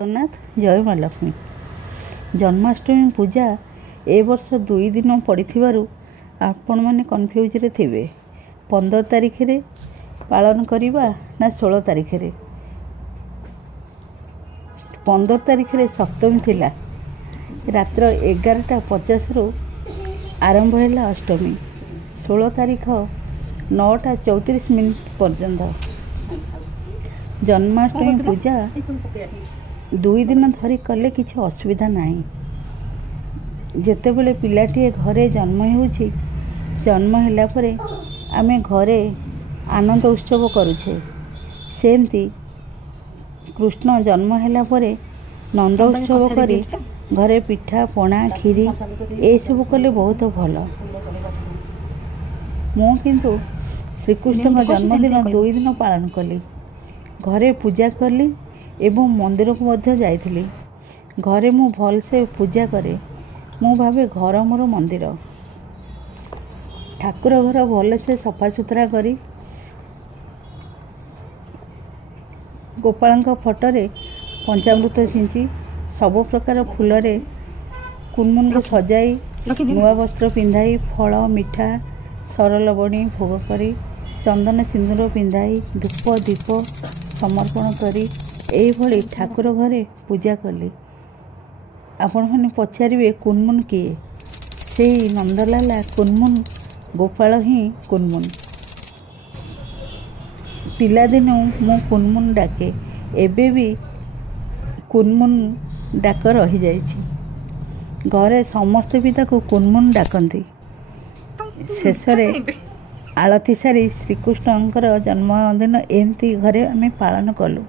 ଜଗନ୍ନାଥ ଜୟ ମା ଲକ୍ଷ୍ମୀ। ଜନ୍ମାଷ୍ଟମୀ ପୂଜା ଏ ବର୍ଷ 2 ଦିନ ପଡ଼ିଥିବାରୁ ଆପଣମାନେ କନଫ୍ୟୁଜରେ ଥିବେ। 15 ତାରିଖରେ ପାଳନ କରିବା ନା 16 ତାରିଖରେ। 15 ତାରିଖରେ ସପ୍ତମୀ ଥିଲା। ରାତ୍ର 11:50ରୁ ଆରମ୍ଭ ହେଲା ଅଷ୍ଟମୀ। 16 ତାରିଖ 9:34 ପର୍ଯ୍ୟନ୍ତ। ଜନ୍ମାଷ୍ଟମୀ ପୂଜା 2 ଦିନ ଧରି କଲେ କିଛି ଅସୁବିଧା ନାହିଁ। ଯେତେବେଳେ ପିଲାଟିଏ ଘରେ ଜନ୍ମ ହେଉଛି, ଜନ୍ମ ହେଲା ପରେ ଆମେ ଘରେ ଆନନ୍ଦ ଉତ୍ସବ କରୁଛେ, ସେମିତି କୃଷ୍ଣ ଜନ୍ମ ହେଲା ପରେ ନନ୍ଦ ଉତ୍ସବ କରି ଘରେ ପିଠା ପଣା କ୍ଷୀରି ଏସବୁ କଲେ ବହୁତ ଭଲ। ମୁଁ କିନ୍ତୁ ଶ୍ରୀକୃଷ୍ଣଙ୍କ ଜନ୍ମଦିନ 2 ଦିନ ପାଳନ କଲି। ଘରେ ପୂଜା କଲି ଏବଂ ମନ୍ଦିରକୁ ମଧ୍ୟ ଯାଇଥିଲି। ଘରେ ମୁଁ ଭଲସେ ପୂଜା କରେ। ମୁଁ ଭାବେ ଘର ମୋର ମନ୍ଦିର। ଠାକୁର ଘର ଭଲସେ ସଫାସୁତୁରା କରି ଗୋପାଳଙ୍କ ଫଟୋରେ ପଞ୍ଚାମୃତ ଛିଞ୍ଚି ସବୁ ପ୍ରକାର ଫୁଲରେ କୁନମୁନକୁ ସଜାଇ ନୂଆ ବସ୍ତ୍ର ପିନ୍ଧାଇ ଫଳ ମିଠା ସରଲବଣୀ ଭୋଗ କରି ଚନ୍ଦନ ସିନ୍ଦୁର ପିନ୍ଧାଇ ଧୂପ ଦୀପ ସମର୍ପଣ କରି ଏଇଭଳି ଠାକୁର ଘରେ ପୂଜା କଲି। ଆପଣମାନେ ପଚାରିବେ କୁନମୁନ କିଏ? ସେଇ ନନ୍ଦଲାଲା କୁନମୁନ ଗୋପାଳ ହିଁ କୁନମୁନ। ପିଲାଦିନୁ ମୁଁ କୁନମୁନ ଡାକେ, ଏବେ ବି କୁନମୁନ ଡାକ ରହିଯାଇଛି। ଘରେ ସମସ୍ତେ ବି ତାକୁ କୁନମୁନ ଡାକନ୍ତି। ଶେଷରେ ଆଳତି ସାରି ଶ୍ରୀକୃଷ୍ଣଙ୍କର ଜନ୍ମଦିନ ଏମିତି ଘରେ ଆମେ ପାଳନ କଲୁ।